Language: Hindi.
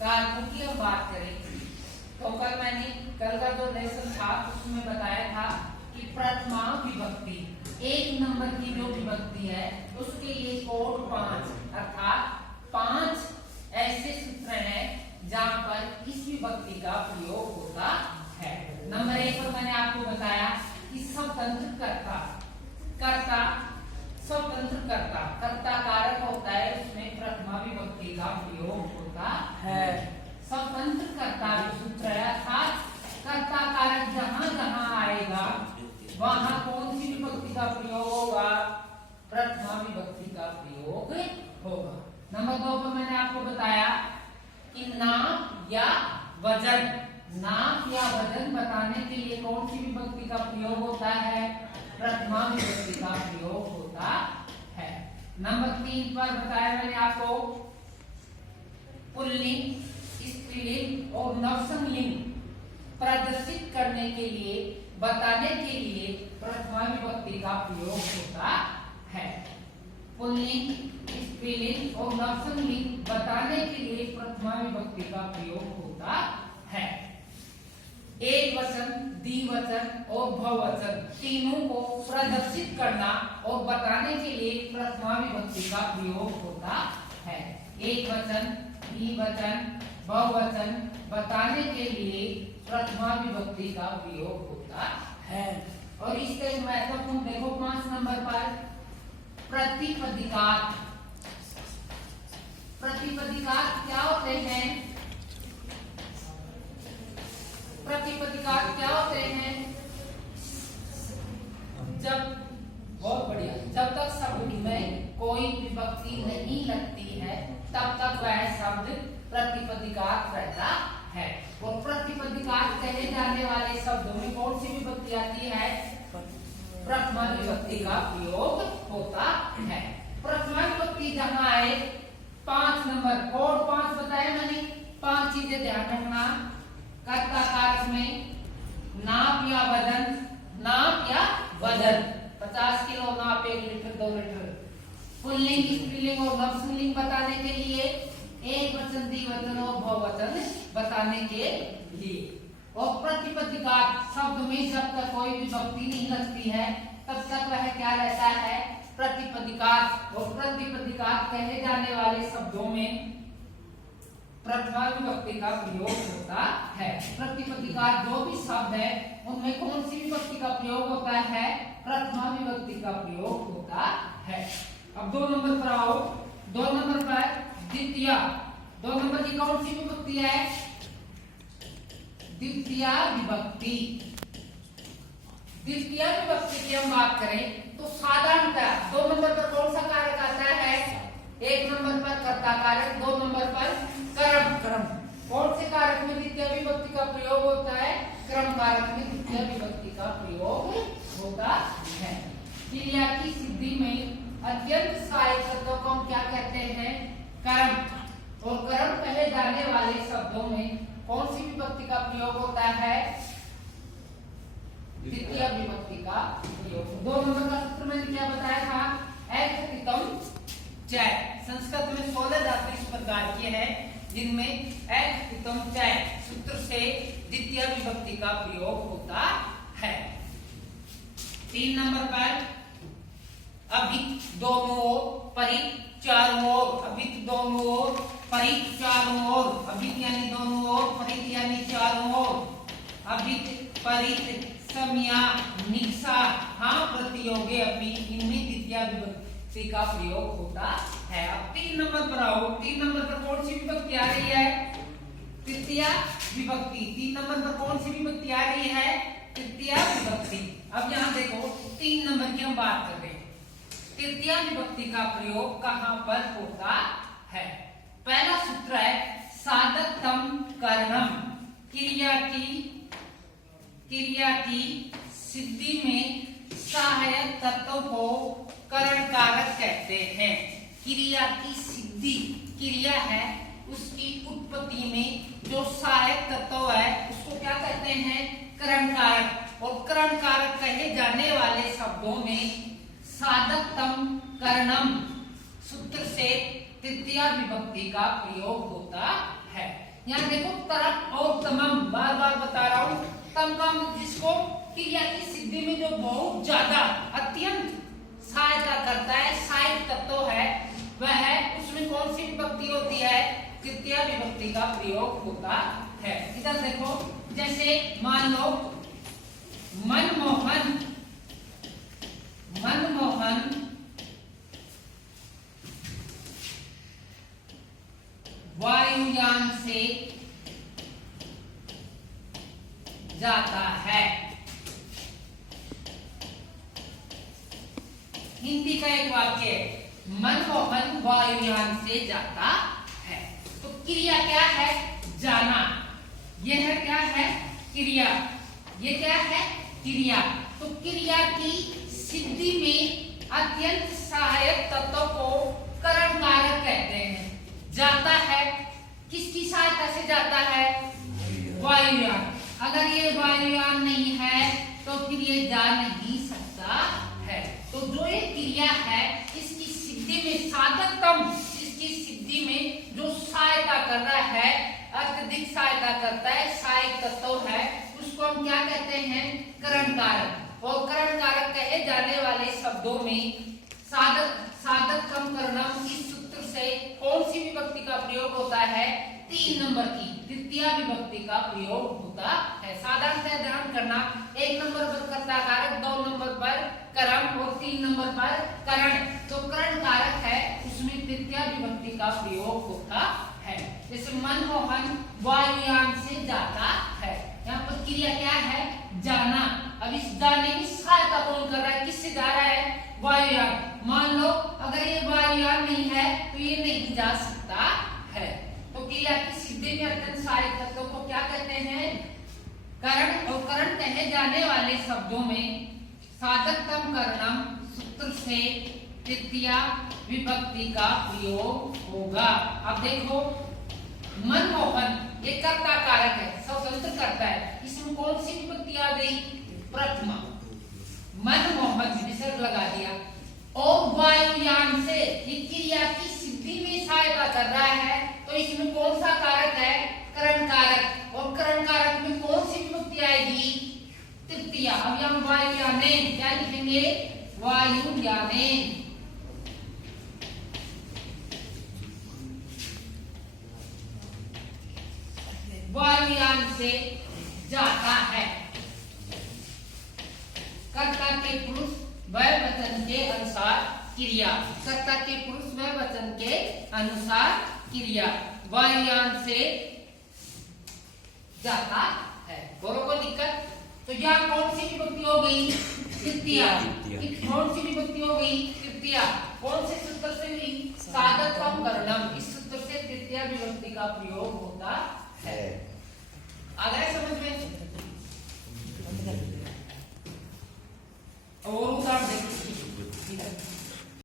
कारकों की हम बात करें तो कल का जो लेसन था उसमें बताया था कि प्रथमा विभक्ति, एक नंबर की जो विभक्ति है उसके लिए कोड 5 अर्थात 5 ऐसे सूत्र हैं जहां पर इस विभक्ति का प्रयोग होता है। नंबर 1 पर मैंने आपको बताया कि स्वतंत्र कर्ता, कर्ता स्वतंत्र कर्ता, कर्ता कारक होता है उसमें प्रथमा विभक्ति का प्रयोग होता है। स्वतंत्र कर्ता सूत्र है अर्थात कर्ता कारक जहां जहां आएगा वहां कौन सी विभक्ति का प्रयोग होगा? प्रथमा विभक्ति का प्रयोग होगा। नंबर 2 पर मैंने आपको बताया कि नाप या वजन, नाप या वजन बताने के लिए कौन सी विभक्ति का प्रयोग होता है? प्रथमा विभक्ति का प्रयोग होता है। नंबर 3 पर बताया मैंने आपको पुल्लिंग, स्त्रीलिंग और नपुंसकलिंग प्रदर्शित करने के लिए, बताने के लिए प्रथमा विभक्ति का प्रयोग होता है। पुल्लिंग, स्त्रीलिंग और नपुंसकलिंग बताने के लिए प्रथमा विभक्ति का प्रयोग होता है। एक वचन, द्विवचन और बहुवचन तीनों को प्रदर्शित करना और बताने के लिए प्रथमा विभक्ति का प्रयोग होता है। एक वचन, द्विवचन, बहुवचन बताने के लिए प्रथमा विभक्ति का प्रयोग होता है। और इसके महत्वपूर्ण देखो 5 नंबर पर प्रतिपदिकार। प्रतिपदिकार क्या होते हैं? प्रतिपदिकार क्या होते हैं? जब, बहुत बढ़िया, जब तक शब्द में कोई विभक्ति नहीं लगती है तब तक वह शब्द प्रतिपदिकार रहता है। और प्रतिपदिकार कहे जाने वाले शब्दों में कौन सी विभक्ति आती है? प्रथमा विभक्ति का प्रयोग होता है। प्रथमा विभक्ति जहां आए 5 नंबर कोड 5 बताया मैंने, 5 चीजें ध्यान रखना। कर्ता कारक में नाप या वजन, नाप या वजन 50 किलो नाप 1 लीटर 2 लीटर। पुल्लिंग, स्त्रीलिंग और नपुंसकलिंग बताने के लिए, एक वचन, द्विवचन और बहुवचन बताने के लिए। और प्रतिपदिकार शब्द में जब तक कोई विभक्ति नहीं लगती है तब तक वह क्या रहता है? प्रतिपदिकार। और प्रतिपदिकार कहे जाने वाले शब्दों में प्रथमा विभक्ति का प्रयोग होता है। प्रतिपदिकार जो भी शब्द है उनमें कौन सी विभक्ति का प्रयोग होता है? प्रथमा विभक्ति का प्रयोग होता है। अब 2 नंबर पर आओ। 2 नंबर पर द्वितीय। 2 नंबर की कौन सी विभक्ति है? द्वितीय विभक्ति। द्वितीय विभक्ति की हम बात करें तो साधारणतः 2 नंबर पर कौन सा कारक आता है? 1 नंबर पर कर्ता कारक, 2 नंबर पर कर्म। कर्म कौन से कारक में द्वितीय विभक्ति का प्रयोग होता है? क्रम कारक में द्वितीय विभक्ति का प्रयोग होता है। क्रिया की सिद्धि में अत्यंत सहायक शब्दों को हम क्या कहते हैं? कर्म। और कर्म कहे जाने वाले शब्दों में कौन सी विभक्ति का प्रयोग होता है? द्वितीय विभक्ति का प्रयोग। 2 नंबर का सूत्र मैंने क्या बताया था? एक्थितम चय। संस्कृत में 16 धातु इस प्रकार की है जिनमें एक्थितम चय सूत्र से द्वितीय विभक्ति का प्रयोग होता है। 3 नंबर पर अभित दोनों ओर, परित चारों ओर। अभित दोनों ओर, परित चारों ओर। अभित यानी दोनों ओर, परित यानी चारों ओर। अभित, परित, समया, निक्षा, हाँ प्रतियोगे अपनी, इनमें द्वितीय विभक्ति का प्रयोग होता है। अब 3 नंबर पर आओ। 3 नंबर पर कौन सी विभक्ति आ रही है? तृतीय विभक्ति। 3 नंबर पर कौन सी विभक्ति आ रही है? तृतीय विभक्ति। अब यहाँ देखो 3 नंबर की हम बात कर रहे हैं। तृतीय विभक्ति का प्रयोग कहाँ पर होता है? पहला सूत्र है साधकतम करणम। क्रिया की सिद्धि में सहायक तत्व को करण कारक कहते हैं। क्रिया की सिद्धि, क्रिया है उसकी उत्पत्ति में जो सहायक तत्व है उसको क्या कहते हैं? करण कारक। और करण कारक कहे जाने वाले शब्दों में साधकतम करणम सूत्र से तृतीय विभक्ति का प्रयोग होता है। यहाँ देखो तरफ और तमाम, बार बार बता रहा हूँ, तमाम जिसको क्रिया की सिद्धि में जो बहुत ज्यादा अत्यंत सहायता करता है, सहायक तत्व है, वह है, उसमें कौन सी विभक्ति होती है? तृतीय विभक्ति का प्रयोग होता है। इधर देखो, जैसे मान लो मनमोहन, मनमोहन वायुयान से जाता है। हिंदी का एक वाक्य, मनमोहन वायुयान से जाता है। तो क्रिया क्या है? जाना। यह क्या है? क्रिया। ये क्या है? क्रिया। तो क्रिया की सिद्धि में अत्यंत सहायक तत्व को करण कारक कहते हैं। जाता है, किसकी सहायता से जाता है? वायुयान। अगर ये वायुयान नहीं है तो फिर ये जा नहीं सकता है। तो जो ये क्रिया है, इसकी सिद्धि में साधकतम, इसकी सिद्धि में जो सहायता कर रहा है, अत्यधिक सहायता करता है, सहायक तत्व है, उसको हम क्या कहते हैं? करण कारक। और करण कारक कहे जाने वाले शब्दों में साधकतम करणम, इस सूत्र से कौन सी विभक्ति का प्रयोग होता है? 3 नंबर की तृतीय विभक्ति का प्रयोग होता है। साधारणतः ध्यान करना, 1 नंबर पर कर्ता कारक, 2 नंबर पर कर्म और 3 नंबर पर करण। तो करण कारक है, उसमें तृतीय विभक्ति का प्रयोग होता है। जैसे मनमोहन वायुयान से जाता है, यहाँ पर क्रिया क्या है? जाना। अब इस जाने की सहायता कौन कर रहा है? किससे जा रहा है? वायुयान। मान लो अगर ये वायुयान नहीं है तो ये नहीं जा सकता है। तो क्रिया की सिद्धि में अत्यंत सहायक तत्व को क्या कहते हैं? करण। और करण कहे जाने वाले शब्दों में साधकतम करणम सूत्र से तृतीय विभक्ति का प्रयोग होगा। अब देखो, मनमोहन ये कर्ता कारक है, स्वतंत्र करता है, इसमें कौन सी विभक्ति आ गई? प्रथमा। मनमोहन विसर्ग लगा दिया। और वायुयान से ये क्रिया की सिद्धि में सहायता कर रहा है, तो इसमें कौन सा कारक है? करण कारक। और करण कारक में कौन सी विभक्ति आएगी? तृतीया। अब हम वायुयानेन क्या लिखेंगे? वायुयानेन। वायुयान से जाता है। कर्ता के पुरुष वह वचन के अनुसार क्रिया। कर्ता के पुरुष वह वचन के अनुसार क्रिया वायुयान से जाता है। बोलो कोई दिक्कत? तो यहाँ कौन सी विभक्ति हो गई? तृतीया। कौन सी विभक्ति हो गई? तृतीया। कौन से सूत्र से हुई? साधकतम करणम। इस सूत्र से तृतीय विभक्ति का प्रयोग होता है। आ गया समझ?